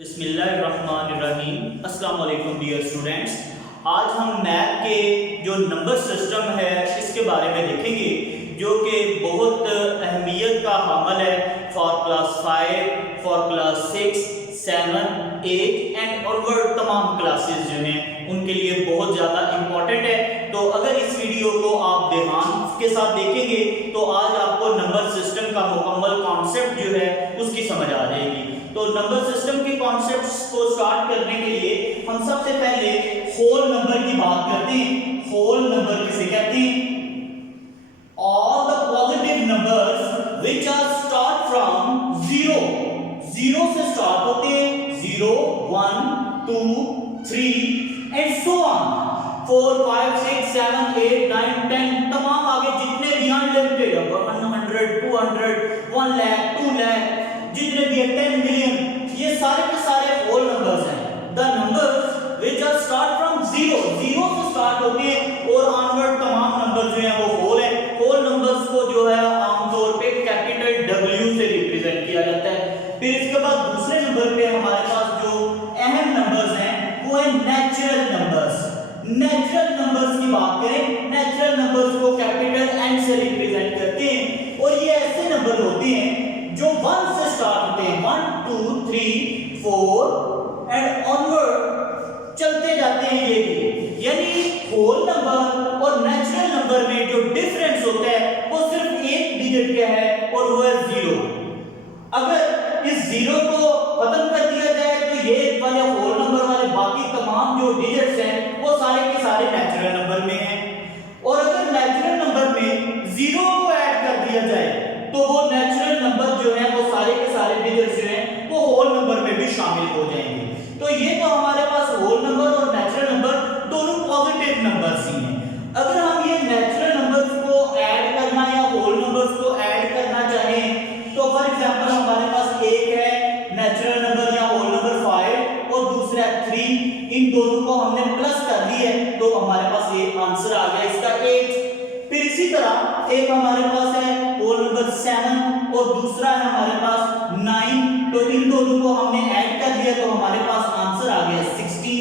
बिस्मिल्लाहिर्रहमानिर्रहीम। अस्सलाम वालेकुम डियर स्टूडेंट्स। आज हम मैथ के जो नंबर सिस्टम है इसके बारे में देखेंगे जो कि बहुत अहमियत का हामिल है for class 5, for class 6, 7, 8 and onward तमाम क्लासेस जो हैं उनके लिए बहुत ज़्यादा इम्पॉर्टेंट है। तो अगर इस वीडियो को आप ध्यान के साथ देखेंगे तो आज आपको नंबर सिस्टम का मुकम्मल कॉन्सेप्ट जो है उसकी समझ आ जाएगी। तो नंबर सिस्टम के कॉन्सेप्ट्स को स्टार्ट करने के लिए हम सबसे पहले होल नंबर की बात करते हैं। होल नंबर किसे कहते हैं? All the positive numbers which are start from zero. Zero से स्टार्ट होते हैं, 0, 1, 2, 3 एंड सो ऑन, 4, 5, 6, 7, 8, 9, 10 तमाम आगे जितने भी अनलिमिटेड 100, 200, 1 लाख, 2 लाख जितने भी 10 मिलियन, ये सारे के सारे होल नंबर्स हैं। The numbers which are start from zero, zero से स्टार्ट होते हैं और ऑनवर्ड तमाम नंबर जो हैं वो होल है। होल नंबर्स को जो है आमतौर पे कैपिटल W से रिप्रेजेंट किया जाता है। फिर इसके बाद दूसरे नंबर पे हमारे पास जो अहम नंबर्स हैं वो है नेचुरल नंबर्स। नेचुरल नंबर्स की बात करें, नेचुरल नंबर्स को कैपिटल N से रिप्रेजेंट करते हैं और ये ऐसे नंबर होते हैं जो 1 से स्टार्ट होते हैं, 1, 2, 3, 4 एंड ऑनवर्ड चलते जाते हैं ये भी। यानी होल नंबर और नेचुरल नंबर में जो डिफरेंस होता है वो सिर्फ एक डिजिट का है और वो है 0। अगर इस 0 को खत्म कर दिया जाए तो ये वाले होल नंबर वाले बाकी तमाम जो डिजिट्स हैं वो सारे के सारे नेचुरल नंबर में हैं। और अगर नेचुरल नंबर में 0 को ऐड कर दिया जाए तो वो नेचुरल नंबर जो है वो सारे के सारे डिजिट्स जो हैं वो होल नंबर में भी शामिल हो जाएंगे। तो ये तो हमारे पास होल नंबर और नेचुरल नंबर दोनों पॉजिटिव नंबर्स ही हैं। अगर हम ये नेचुरल नंबर्स को ऐड करना या होल नंबर्स को ऐड करना चाहें तो फॉर एग्जांपल हमारे पास एक है नेचुरल नंबर या होल नंबर 5 और दूसरा 3, इन दोनों को हमने प्लस कर दिया है तो हमारे पास ये आंसर आ गया इसका 8। फिर इसी तरह एक हमारे पास है होल नंबर 7 और दूसरा है हमारे पास 9, तो इन दोनों को हमने ऐड कर दिया तो हमारे पास आंसर आ गया 16।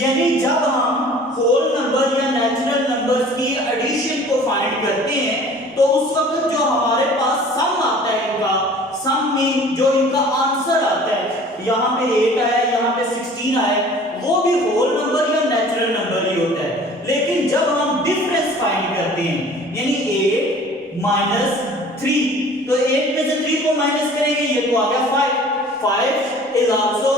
यानी जब हम होल नंबर या नेचुरल नंबर्स की एडिशन को फाइंड करते हैं तो उस वक्त जो हमारे पास सम आता है, इनका सम में जो इनका आंसर आता है, यहाँ पे 8 आया, यहाँ पे 16 आया, वो भी होल नंबर या नेचुरल नंबर ही होता है। लेकिन जब हम डिफरेंस फाइंड करते हैं यानी 8 माइनस 3, तो 8 में से 3 को माइनस करेंगे ये तो आ गया 5। 5 is also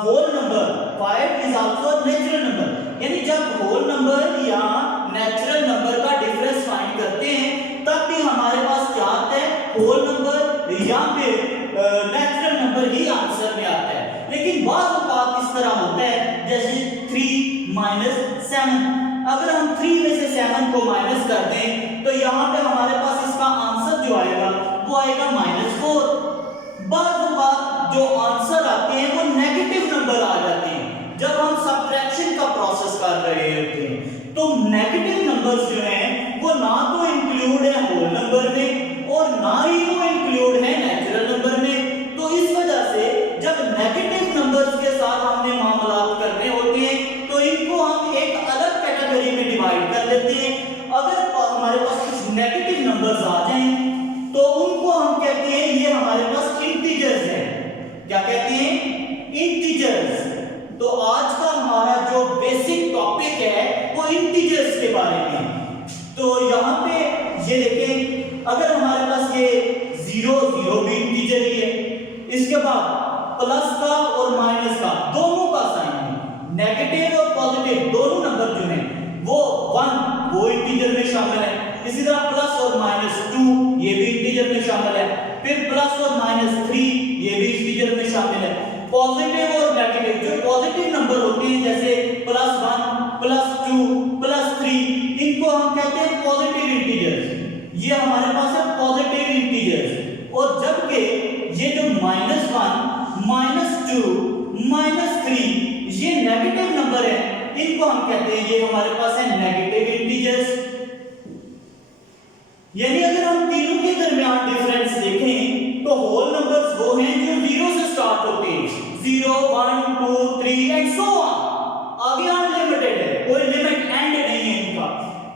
whole number, 5 is also natural number. यानी जब होल नंबर या नेचुरल नंबर का डिफरेंस फाइंड करते हैं तब भी हमारे पास क्या आता है, होल नंबर या फिर नेचुरल नंबर ही आंसर में आता है। लेकिन बात इस तरह होता है जैसे 3 माइनस 7, अगर हम 3 में से 7 को माइनस कर दें तो यहाँ पे हमारे पास इसका आंसर जो आएगा वो आएगा -4। बात जो आंसर आते हैं वो नेगेटिव नंबर आ जाते हैं जब हम सब्ट्रैक्शन का प्रोसेस कर रहे होते हैं। तो नेगेटिव नंबर्स जो हैं वो ना तो इंक्लूड है होल नंबर में और ना ही वो इंक्लूड है नेचुरल नंबर में। तो इस वजह से जब नेगेटिव नंबर्स के साथ हमने मामलात करने होते हैं तो इनको हम एक अलग कैटेगरी में डिवाइड कर लेते हैं। अगर हमारे पास कुछ नेगेटिव नंबर्स आ जाएं तो उनको हम कहते हैं ये हमारे पास इंटीजर्स हैं। क्या कहते हैं? इंटीजर्स। तो आज का हमारा जो बेसिक टॉपिक है वो इंटीजर्स के बारे में। तो यहाँ पे ये देखें, अगर हमारे पास ये 0 भी इंटीजर ही है, इसके बाद प्लस का और माइनस का दोनों का साइन है, नेगेटिव और पॉजिटिव दोनों नंबर जो हैं वो 1 वो इंटीजर में शामिल है। इसी तरह प्लस और -2 ये भी इंटीजर में शामिल है। फिर प्लस और -3 ये भी इंटीजर में शामिल है। पॉजिटिव और नेगेटिव जो पॉजिटिव नंबर होते हैं जैसे +1, +2, +3 इनको हम कहते हैं पॉजिटिव इंटीजर्स। ये हमारे पास है पॉजिटिव इंटीजर्स। और जबकि ये जो -1, -2, -3 ये नेगेटिव नंबर है, इनको हम कहते हैं ये हमारे पास है नेगेटिव इंटीजर्स। यानी अगर हम तीनों के दरमियान डिफरेंस देखें तो होल नंबर्स वो हैं जो 0 से स्टार्ट होते हैं 2 3 एंड सो ऑन, आगे अनलिमिटेड है, कोई लिमिट एंड नहीं है इनका।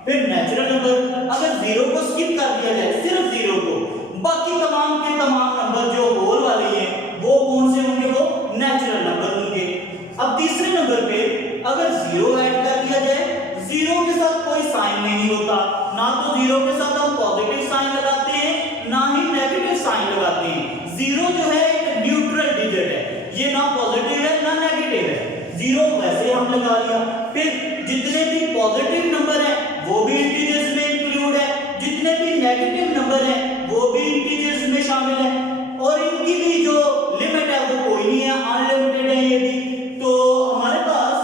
फिर नेचुरल नंबर, अगर जीरो को स्किप कर दिया जाए, सिर्फ जीरो को, बाकी तमाम के तमाम नंबर जो होल वाले हैं वो कौन से होंगे, वो नेचुरल नंबर होंगे। अब तीसरे नंबर पे अगर जीरो ऐड कर दिया जाए, जीरो के साथ कोई साइन नहीं होता, ना तो जीरो के साथ हम पॉजिटिव साइन लगाते हैं ना ही नेगेटिव साइन लगाते हैं। जीरो जो है एक न्यूट्रल डिजिट है, ये ना पॉजिटिव है ना नेगेटिव है, जीरो वैसे हम लगा लिया। फिर जितने भी पॉजिटिव नंबर है वो भी इंटीजर्स में इंक्लूड है, जितने भी नेगेटिव नंबर है वो भी इंटीजर्स में शामिल है, और इनकी भी जो लिमिट है वो कोई नहीं है, अनलिमिटेड है ये भी। तो हमारे पास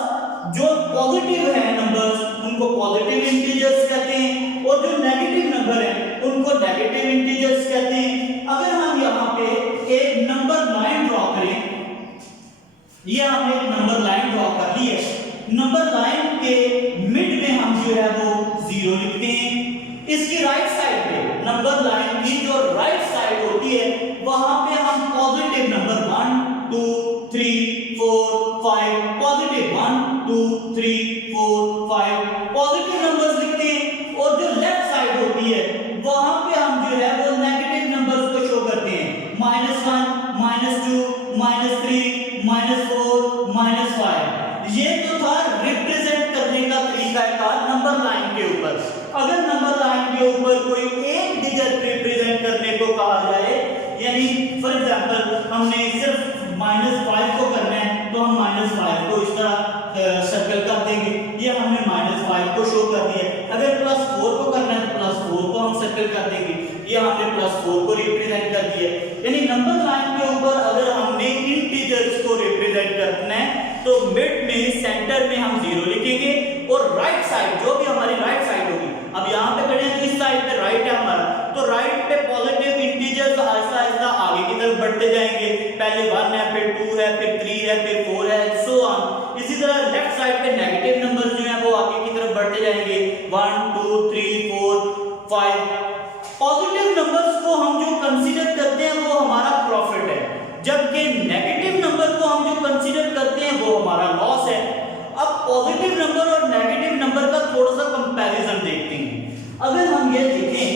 जो पॉजिटिव है नंबर्स उनको पॉजिटिव इंटीजर्स कहते हैं, और जो नेगेटिव नंबर है उनको नेगेटिव इंटीजर्स कहते हैं। अगर हम यहाँ पे एक नंबर लाइन ड्रॉ करें, ये हमने एक नंबर लाइन ड्रॉ कर ली है, नंबर लाइन के मिड में हम जो है वो जीरो लिखते हैं। इसकी राइट साइड पे, नंबर लाइन की जो राइट साइड होती है वहां पे हम positive number 1 2 3 4 5 positive 1 2 3 4 5 positive numbers लिखते हैं, और जो लेफ्ट साइड होती है वहां पे हम जो है वो नेगेटिव नंबर्स को शो करते हैं, -1 -2 -3 -4 -5। ये तो था रिप्रेजेंट करने का तरीका था नंबर लाइन के ऊपर। अगर नंबर लाइन के ऊपर कोई एक डिजिट रिप्रेजेंट करने को कहा जाए, यानी फॉर एग्जांपल हमने सिर्फ -5 को करना है तो हम -5 को इस तरह सर्कल कर देंगे, ये हमने -5 को शो कर दिया। अगर +4 को करना है तो +4 को हम सर्कल कर देंगे, ये हमने +4 को रिप्रेजेंट कर दिया। यानी नंबर लाइन के ऊपर अगर हमने इंटीजर्स को रिप्रेजेंट करना है तो मिड में सेंटर में हम जीरो लिखेंगे, और राइट साइड जो भी हमारी राइट साइड होगी, अब यहाँ पे खड़े हैं तो इस साइड पे राइट है हमारा, तो राइट पे पॉजिटिव इंटीजर्स आहिस्ता आहिस्ता आगे की तरफ बढ़ते जाएंगे, पहले 1 है, फिर 2 है, फिर 3 है, फिर 4 है, सो ऑन। इसी तरह लेफ्ट साइड पे नेगेटिव नंबर्स जो है वो आगे की तरफ बढ़ते जाएंगे, 1 2 3 4 5। पॉजिटिव नंबर्स को हम जो कंसीडर करते हैं वो हमारा प्रॉफिट है, जबकि नेगेटिव नंबर को हम जो कंसीडर करते हैं वो हमारा लॉस है। अब पॉजिटिव नंबर और नेगेटिव नंबर का थोड़ा सा कंपैरिजन देखते हैं। अगर हम ये देखें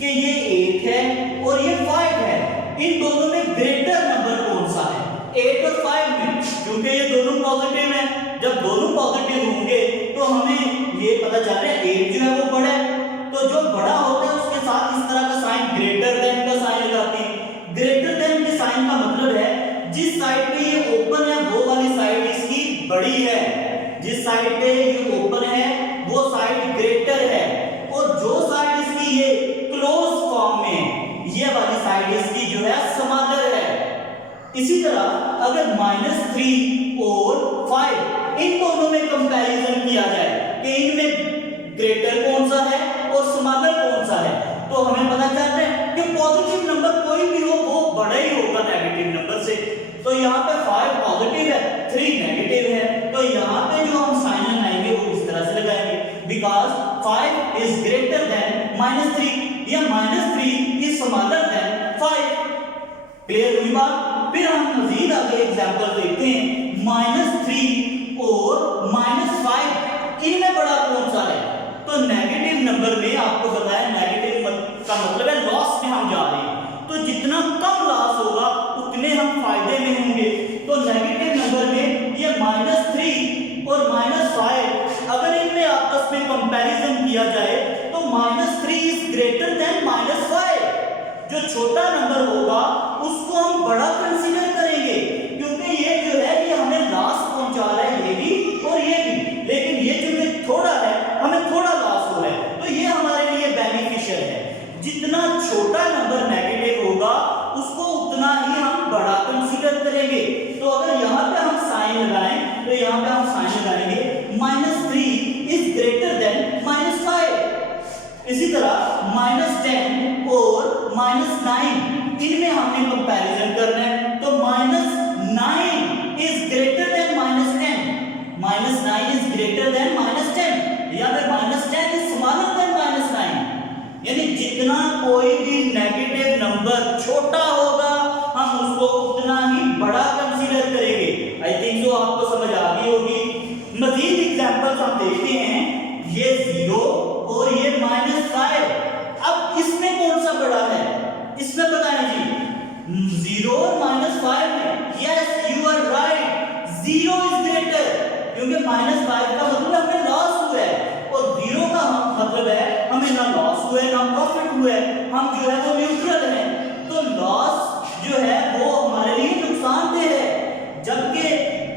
कि ये 8 है और ये 5 है, इन दोनों में ग्रेटर नंबर कौन सा है, 8 और 5 में, क्योंकि ये दोनों पॉजिटिव हैं। जब दोनों पॉजिटिव होंगे तो हमें ये पता चल रहा है 8 जो है वो बड़ा है, तो जो बड़ा होता है उसके साथ इस तरह का साइन ग्रेटर देन का साइन लगाते हैं। ग्रेटर देन के साइन का मतलब है जिस साइड पे ये ओपन है वो वाली साइड इसकी बड़ी है, जिस साइड पे ये ओपन है वो साइड ग्रेटर है, और जो साइड इसकी ये क्लोज फॉर्म में ये वाली साइड इसकी जो है स्मॉलर है। इसी तरह अगर -3 और 5 इन दोनों में कंपैरिजन किया जाए कि इनमें ग्रेटर कौन सा है और स्मॉलर कौन सा है, तो हमें पता चल रहा है कि पॉजिटिव नंबर कोई भी हो वो बड़ा ही होगा नेगेटिव नंबर से। तो यहाँ पे 5 पॉजिटिव है, 3 नेगेटिव है, तो यहाँ पे जो हम साइन लगाएंगे वो इस तरह से लगाएंगे, बिकॉज 5 इज ग्रेटर देन -3 या -3 इज स्मॉलर देन 5। क्लियर हुई बात? फिर हम मजीद आगे एग्जांपल देखते हैं, -3 और -5 इनमें बड़ा कौन सा है, तो नेगेटिव नंबर में आपको बताया नेगेटिव का मतलब है लॉस में हम जा रहे हैं, तो जितना कम लॉस होगा उतने हम फायदे में होंगे। तो नेगेटिव नंबर में ये -3 और -5 अगर इनमें आपस में कंपैरिजन किया जाए तो -3 इज ग्रेटर देन -5। जो छोटा नंबर होगा उसको हम बड़ा कंसीडर करेंगे, क्योंकि ये जो है ये हमें लॉस पहुंचा रहा है, ये भी और ये भी, लेकिन ये जो थोड़ा है हमें थोड़ा लॉस हो रहा है, तो ये हमारे लिए बेनिफिशियल है। जितना छोटा नंबर नेगेटिव होगा उसको उतना ही हम बड़ा कंसीडर करेंगे। तो अगर यहाँ पे हम साइन लगाएं तो यहाँ पे हम साइन लगाएंगे -3 इज ग्रेटर देन -5। इसी तरह -10 और -9 इनमें हमने कंपैरिजन करना है, तो -9 is greater than -10, -9 is greater than -10 या फिर -10 इज स्मॉलर देन -9। यानी जितना कोई भी नेगेटिव नंबर छोटा होगा हम उसको उतना ही बड़ा कंसीडर करेंगे। आई थिंक सो आपको जीरो इज ग्रेटर, क्योंकि -5 का मतलब हमें लॉस हुआ है और जीरो का मतलब है हमें ना लॉस हुआ है ना प्रॉफिट हुआ है, हम जो है वो न्यूट्रल है। तो लॉस जो है वो हमारे लिए नुकसानदेह है, जबकि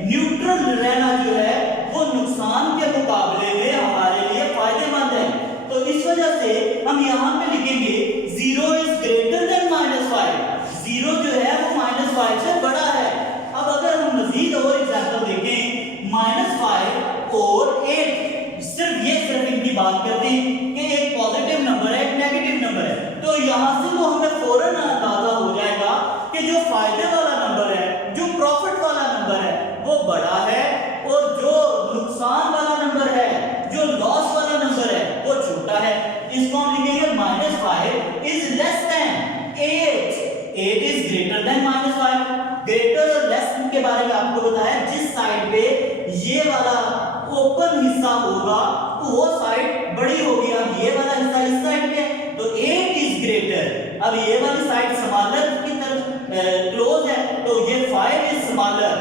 न्यूट्रल रहना जो है वो नुकसान के मुकाबले में हमारे लिए फायदेमंद है। तो इस वजह से हम यहाँ पे लिखेंगे zero is greater than -5, zero जो है वो -5 से बड़ा है। अब अगर हम मजीद और एग्जांपल देखें, -5 और 8, सिर्फ इनकी बात करते हैं कि एक पॉजिटिव नंबर है एक नेगेटिव नंबर है, तो यहाँ से वो हमें फौरन अंदाजा हो जाएगा कि जो फायदे वाला नंबर है, जो प्रॉफिट वाला नंबर है वो बड़ा है और जो नुकसान वाला नंबर है, जो लॉस वाला नंबर है वो छोटा है। इसको हम लिखेंगे -5 is less than 8, 8 is greater than -5। Greater और लेस के बारे में आपको बताया, जिस साइड पे ये वाला ओपन हिस्सा होगा वो साइड बड़ी होगी। अब ये वाला हिस्सा इस साइड पे, तो 8 इज ग्रेटर। अब ये वाली साइड स्मॉलर की तरफ क्लोज है, तो ये 5 इज स्मॉलर।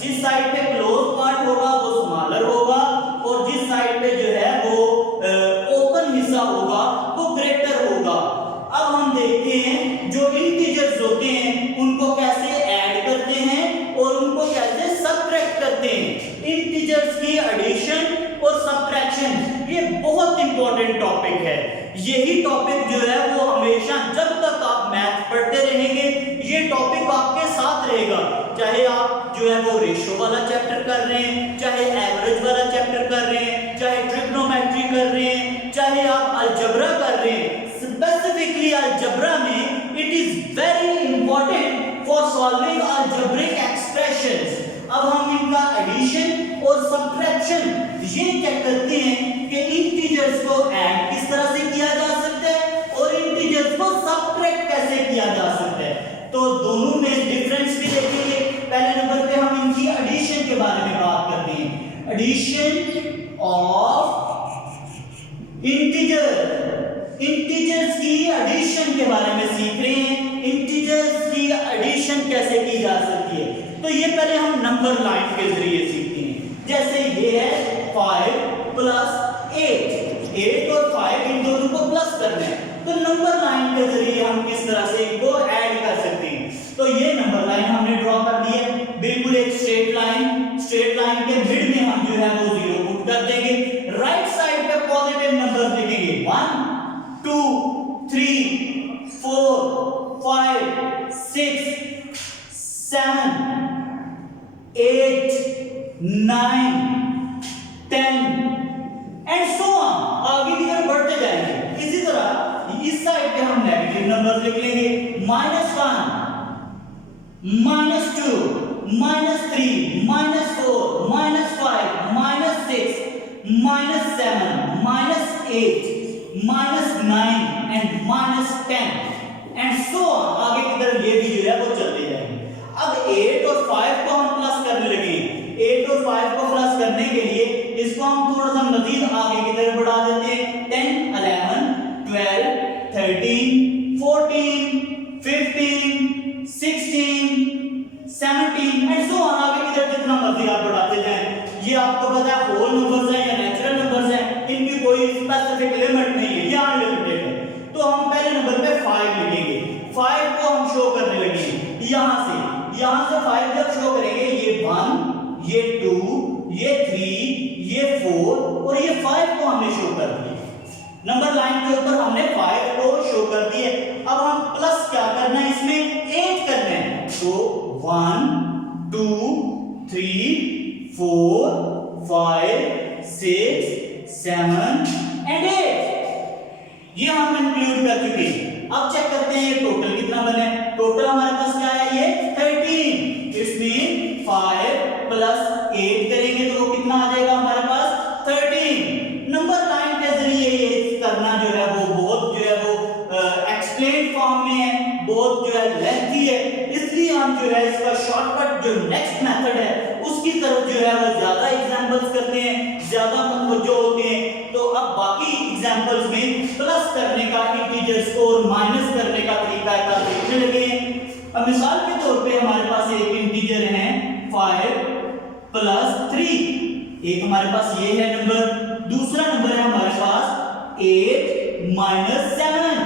जिस साइड पे क्लोज पार्ट होगा वो स्मॉलर होगा और जिस साइड पे जो है वो ओपन हिस्सा होगा वो ग्रेटर होगा। अब हम देखते हैं जो इंटीजर्स होते हैं उनको कैसे ऐड करते हैं और उनको कैसे सबट्रैक्ट करते हैं। इंटीजर्स की एडिशन और सबट्रैक्शन ये बहुत इंपॉर्टेंट टॉपिक है। यही टॉपिक जो है वो हमेशा जब तक आप मैथ पढ़ते रहेंगे ये टॉपिक आपके साथ रहेगा, चाहे आप जो है वो रेशो वाला चैप्टर कर रहे हैं, चाहे एवरेज वाला चैप्टर कर रहे हैं, चाहे ट्रिग्नोमेट्री कर रहे हैं, चाहे आप अलजेब्रा कर रहे हैं। स्पेसिफिकली अलजेब्रा में it is very important for solving algebraic expressions. अब हम इनका एडिशन और सबट्रैक्शन ये चेक करते हैं कि इंटीजर्स को ऐड किस तरह से किया जा सकता है और इंटीजर्स को सबट्रैक्ट कैसे किया जा सकता है। तो दोनों में डिफरेंस भी देखेंगे। पहले नंबर पे हम इनकी एडिशन के बारे में बात करते हैं। एडिशन ऑफ इंटीजर, इंटीजर्स की एडिशन के बारे में सीख रहे हैं। इंटीजर्स की एडिशन कैसे की जा सकती है, तो ये पहले हम नंबर लाइन के जरिए सीखते हैं। जैसे ये है 5 + 8, 8 और 5 इन दोनों को प्लस करना है, तो नंबर लाइन के जरिए हम किस तरह से इनको ऐड कर सकते हैं। तो ये नंबर लाइन हमने ड्रॉ कर दी है, बिल्कुल एक स्ट्रेट लाइन। स्ट्रेट लाइन के मिड में हम जो है वो 0 पुट कर देंगे। राइट साइड पे पॉजिटिव नंबर लिखेंगे 1 2 3 4 5 6 7 8 9 10 एंड सो ऑन, आगे की तरफ बढ़ते जाएंगे। इसी तरह इस साइड पे हम नेगेटिव नंबर लिख लेंगे -1 -2 -3 -4 -5 -6 -7 -8 -9 एंड -10 एंड सो ऑन, आगे की तरफ ये भी जो है वो चलते जाएंगे। अब 8 और 5 को हम प्लस करने लगे। 8 और 5 को प्लस करने के लिए इसको हम थोड़ा सा मजीद आगे की तरफ बढ़ा देते हैं। 10 11 12 13 14 15 16 17 एंड सो ऑन, आगे की तरफ जितना मर्जी आप बढ़ाते जाएं। ये आपको पता है होल नंबर्स हैं या नेचुरल नंबर्स हैं, इनकी कोई स्पेसिफिक लिमिट नहीं है, ये अनलिमिटेड है। तो हम पहले नंबर पे 5 लिखेंगे। 5 को हम शो करने लगेंगे यहां से 5 जब शो करेंगे, ये 1 ये 2 ये 3 ये 4 और ये 5 को हमने शो कर दिया। नंबर लाइन के ऊपर हमने 5 को शो कर दिए। अब हम प्लस क्या करना है, इसमें 8 करना है। तो 1 2 3 4 5 6 7 एंड 8 ये हम इंक्लूड कर चुके हैं। अब चेक करते हैं ये टोटल कितना बना है। टोटल हमारे पास क्या है, ये 13। इसमें 5 + 8 करेंगे तो वो कितना आ जाएगा हमारे पास 13। नंबर लाइन के जरिए ये करना जो है वो बहुत जो है वो एक्सप्लेन फॉर्म में है, बहुत जो है लेंथी है, इसलिए हम जो है इसका शॉर्टकट जो नेक्स्ट मेथड है उसकी तरफ जो है वो ज्यादा एग्जांपल्स करते हैं, ज्यादा तवज्जो होते हैं। तो अब बाकी एग्जांपल्स में प्लस करने का, इंटीजर्स को और माइनस करने का तरीका देखने लगे। अब मिसाल के तौर पे हमारे पास एक इंटीजर है 5 +3। एक हमारे पास ये है नंबर, दूसरा नंबर है हमारे पास 8 - 7,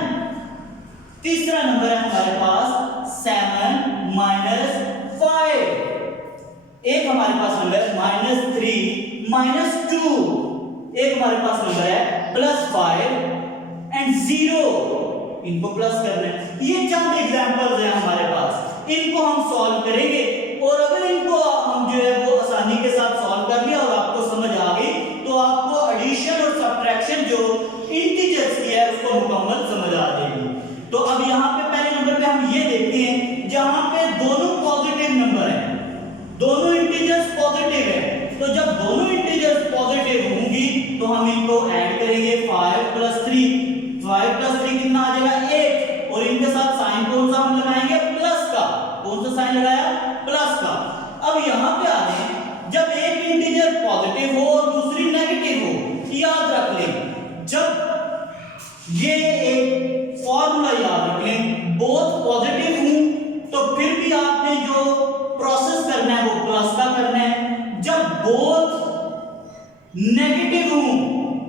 तीसरा नंबर है हमारे पास 7 - 5, एक हमारे पास नंबर है -3 - 2, एक हमारे पास नंबर है +5 एंड 0, इनको प्लस करना है। ये 4 एग्जांपल्स हैं हमारे पास, इनको हम सॉल्व करेंगे और अगर इनको हम जो है वो आसानी के साथ सॉल्व कर लिया और आपको समझ आ गई तो आपको एडिशन और सब्ट्रैक्शन जो इंटीजर्स की है उसको मुकम्मल समझ आ जाएगी। तो अब यहाँ पे पहले नंबर पे हम ये देखते हैं जहां पे दोनों पॉजिटिव नंबर हैं, दोनों इंटीजर्स पॉजिटिव है, तो जब दोनों इंटीजर्स पॉजिटिव होंगी तो हम इनको ऐड करेंगे 5 + 3, 5 + 3 कितना आ जाएगा 8, और इनके साथ साइन कौन सा हम लगाएंगे प्लस का, कौन सा साइन लगाया प्लस का। अब यहां पे आ रहे हैं जब एक इंटीजर पॉजिटिव हो और दूसरी नेगेटिव हो, याद रख लें जब ये एक फॉर्मूला याद रख लें, बोथ पॉजिटिव हूं तो फिर भी आपने जो प्रोसेस करना है वो प्लस का करना है, जब बोथ नेगेटिव हूं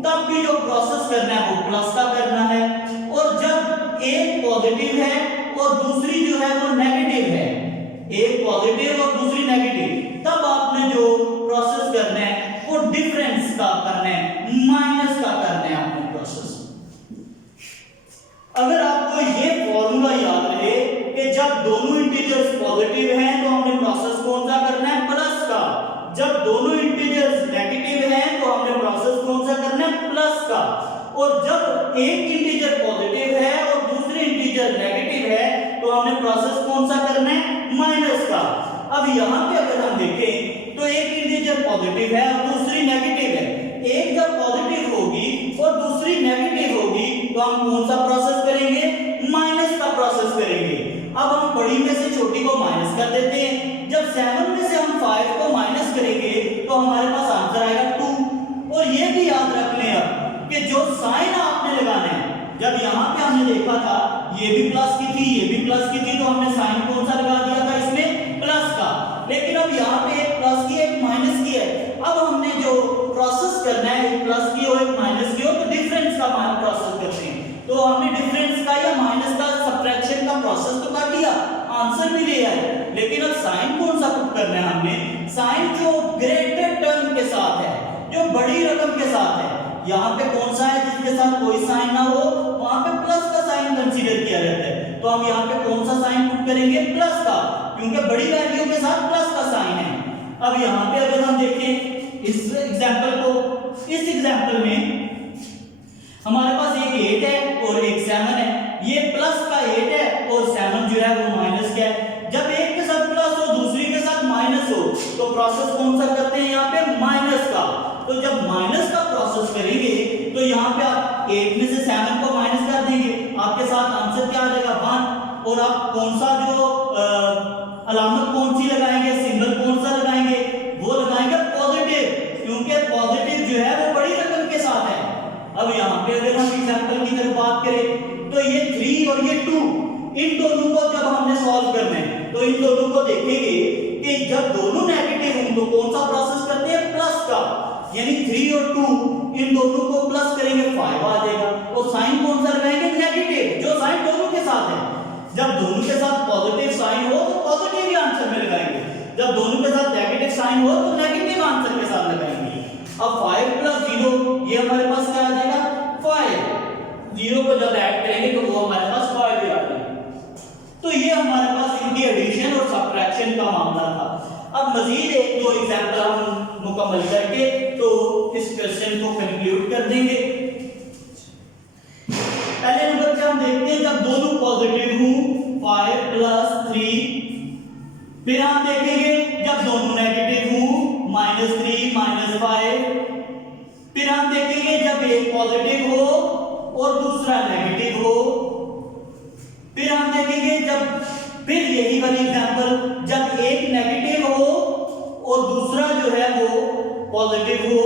तब भी जो प्रोसेस करना है वो प्लस का करना है, और जब एक पॉजिटिव है और दूसरी जो है वो नेगेटिव है, एक पॉजिटिव और दूसरी नेगेटिव, तब आपने जो प्रोसेस करना है वो डिफरेंस का करना है, माइनस का करना है आपने प्रोसेस। अगर आपको ये फॉर्मूला याद रहे कि जब दोनों इंटीजर्स पॉजिटिव हैं तो हमने प्रोसेस कौन सा करना है प्लस का, जब दोनों इंटीजर्स नेगेटिव हैं तो हमने प्रोसेस कौन सा करना है प्लस का, और जब एक इंटीजर पॉजिटिव है और दूसरी इंटीजर नेगेटिव है तो हमने प्रोसेस कौन सा करना है माइनस का। अब यहां पे अगर हम देखें तो एक इंटीजर पॉजिटिव है और दूसरी नेगेटिव है, एक जब पॉजिटिव होगी और दूसरी नेगेटिव होगी तो हम कौन सा प्रोसेस करेंगे माइनस का प्रोसेस करेंगे। अब हम बड़ी में से छोटी को माइनस कर देते हैं, जब 7 में से हम 5 को माइनस करेंगे तो हमारे पास आंसर आएगा 2। और ये भी याद रख लें अब कि जो साइन आपने लगाना है, जब यहाँ पे हमने देखा था ये भी प्लस की थी ये भी प्लस की थी तो हमने साइन कौन सा लगा दिया था इसमें प्लस का, लेकिन अब यहाँ पे एक प्लस की एक माइनस की है, अब हमने जो प्रोसेस करना है एक प्लस की और एक माइनस की हो तो डिफरेंस का प्रोसेस करते हैं, तो हमने डिफरेंस का या माइनस का सब्ट्रैक्शन का प्रोसेस तो कर लिया, आंसर भी ले आए, लेकिन अब साइन कौन सा पुट करना है हमने, साइन जो ग्रेटर टर्म के साथ है, जो बड़ी रकम के साथ है, यहाँ पे कौन सा है जिसके साथ कोई साइन ना हो वहां पे प्लस का साइन कंसीडर किया जाता है, तो हम यहाँ पे कौन सा साइन पुट करेंगे प्लस का, क्योंकि बड़ी वैल्यू के साथ प्लस का साइन है। अब यहाँ पे अगर हम देखें इस एग्जांपल को, इस एग्जांपल में हमारे पास एक 8 है और एक 7 है, ये प्लस का 8 है और 7 जो है वो माइनस का है, जब एक के साथ प्लस हो दूसरी के साथ माइनस हो तो प्रोसेस कौन सा करते हैं यहाँ पे माइनस का, तो जब माइनस का प्रोसेस करेंगे तो यहाँ पे आप 8 में से 7 को माइनस कर देंगे, आपके साथ आंसर क्या आ जाएगा 1, और आप कौन सा जो अलामत कौन सी लगाएंगे, सिंबल कौन सा लगाएंगे, वो लगाएंगे पॉजिटिव, क्योंकि पॉजिटिव जो है वो बड़ी रकम के साथ है। अब यहाँ पे अगर हम एग्जांपल की तरफ बात करें तो ये 3 और ये 2, इन दोनों को जब हमने सॉल्व करना है तो इन दोनों को देखेंगे कि जब दोनों नेगेटिव हों तो कौन सा प्रोसेस करते हैं प्लस का, यानी 3 और 2 इन दोनों को प्लस करेंगे 5 आ जाएगा, और साइन कौन सा लगाएंगे नेगेटिव, जो साइन दोनों के साथ है, जब दोनों के साथ पॉजिटिव साइन हो तो पॉजिटिव ही आंसर में लगाएंगे, जब दोनों के साथ नेगेटिव साइन हो तो नेगेटिव आंसर के साथ लगाएंगे। अब 5 + 0 ये हमारे पास क्या आ जाएगा 5, 0 को जब ऐड करेंगे तो वो हमारे पास 5 ही आ जाएगा। तो ये हमारे पास इनकी एडिशन और सब्ट्रैक्शन का मामला था। अब मजीद एक दो एग्जांपल हम मुकम्मल करके तो इस क्वेश्चन को कंक्लूड कर देंगे। पहले नंबर पे हम देखते हैं जब दोनों पॉजिटिव हों 5 + 3, फिर हम देखेंगे जब दोनों नेगेटिव हों -3 - 5, फिर हम देखेंगे जब एक पॉजिटिव हो और दूसरा नेगेटिव हो, फिर हम देखेंगे जब फिर यही वाली एग्जांपल जब एक नेगेटिव हो और दूसरा जो है वो पॉजिटिव हो।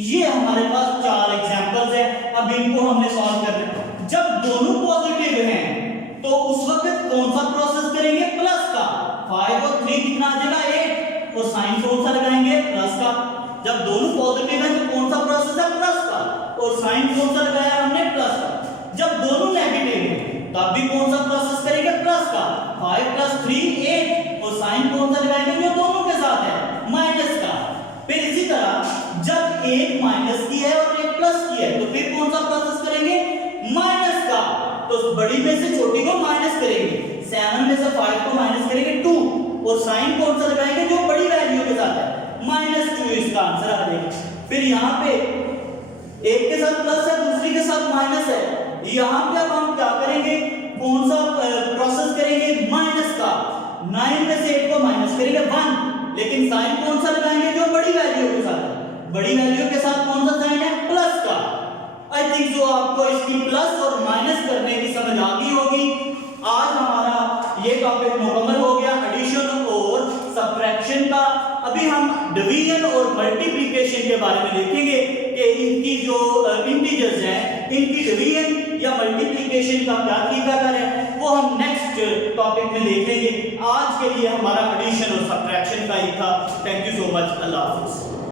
ये हमारे पास 4 एग्जांपल्स हैं, अब इनको हमने सॉल्व करना है। जब दोनों पॉजिटिव हैं तो उस वक्त कौन सा प्रोसेस करेंगे प्लस का, 5 और 3 कितना आ जाएगा 8, और साइन कौन सा लगाएंगे, प्लस का। जब दोनों पॉजिटिव है तो कौन सा प्रोसेस है, प्लस का, और साइन कौन सा लगाया हमने, प्लस का। जब दोनों नेगेटिव है तब भी कौन सा प्रोसेस करेंगे, प्लस का। 5 + 3 8, और साइन कौन सा लगाएंगे जो दोनों के साथ है, माइनस का। फिर इसी तरह जब एक माइनस की है और एक प्लस की है तो फिर कौन सा प्रोसेस करेंगे, माइनस का। तो बड़ी में से छोटी को माइनस करेंगे, 7 में से 5 को माइनस करेंगे 2, और साइन कौन सा लगाएंगे जो बड़ी वैल्यू के साथ है, -2, इसका आंसर आ जाएगा। फिर यहाँ पे एक के साथ प्लस है, दूसरी के साथ माइनस है, यहाँ पे अब हम क्या करेंगे, कौन सा प्रोसेस करेंगे, माइनस का। 9 में से 8 को माइनस करेंगे 1, लेकिन साइन कौन सा लगाएंगे जो बड़ी वैल्यू के साथ है, बड़ी वैल्यू के साथ कौन सा साइन है, प्लस का। आई थिंक जो आपको इसकी प्लस और माइनस करने की समझ आ गई होगी। आज हमारा ये टॉपिक मुकम्मल हो गया एडिशन और सब्ट्रैक्शन का। अभी हम डिवीजन और मल्टीप्लिकेशन के बारे में देखेंगे कि इनकी जो इंटीजर्स हैं इनकी डिवीजन या मल्टीप्लिकेशन का क्या तरीका है वो हम नेक्स्ट टॉपिक में देखेंगे। आज के लिए हमारा एडिशन और सब्ट्रैक्शन का ही था। Thank you so much. अल्लाह हाफिज़।